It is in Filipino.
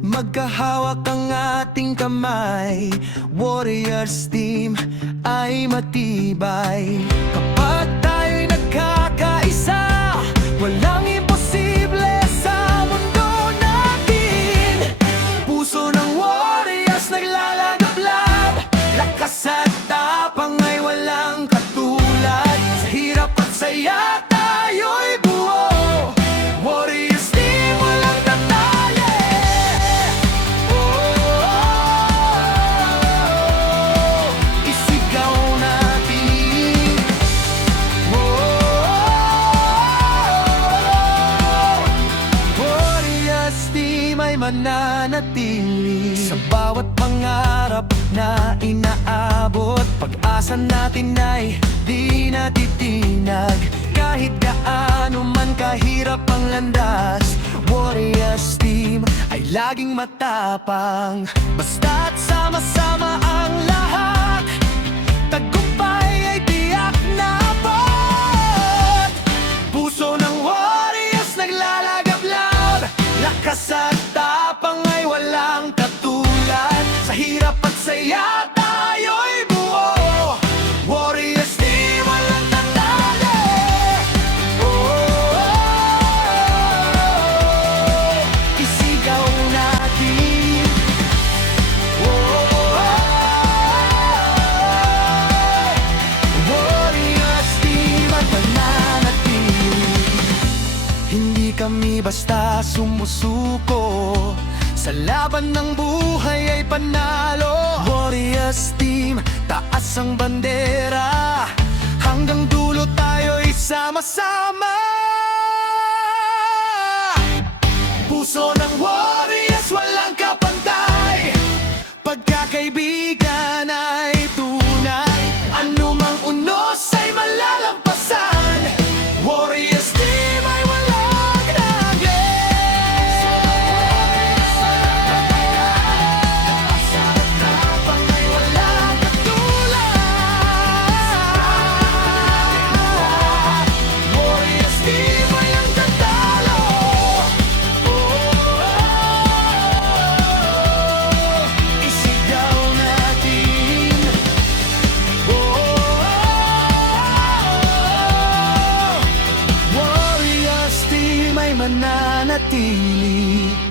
Magkahawak ang ating kamay, Warriors team ay matibay. Kapag tayo'y nagkakaisa, walang imposible sa mundo natin. Puso ng Warriors naglalagablab, lakas at tapang ay walang katulad. Sa hirap at saya tayo'y buo, Warriors team walang tatali. Isigaw natin, Warriors team ay mananatili. Sa bawat pangarap na inaabot, pag-asa natin ay di natitinag. Kahit gaano man kahirap ang landas, Warriors team ay laging matapang. Basta't sama-sama ang lahat, tagumpay ay tiyak na abot. Puso ng Warriors naglalagablab, lakas at tapang ay walang katulad. Sa hirap at saya tayo'y buo, Warriors team walang tatali. Isigaw natin, Warriors team at mananatili. Hindi kami basta sumusuko, sa laban ng buhay ay panalo. Warriors team, taas ang bandera, hanggang dulo tayo'y sama-sama. Puso ng Warriors walang kapantay, pagkakaibigan ay tunay. Anumang unos ay malalampasan, Warriors team ay walang grabe. Sa tapang ay walang katulad, Warriors team ay ang tatalo. Isigaw natin, Warriors team ay mananatili.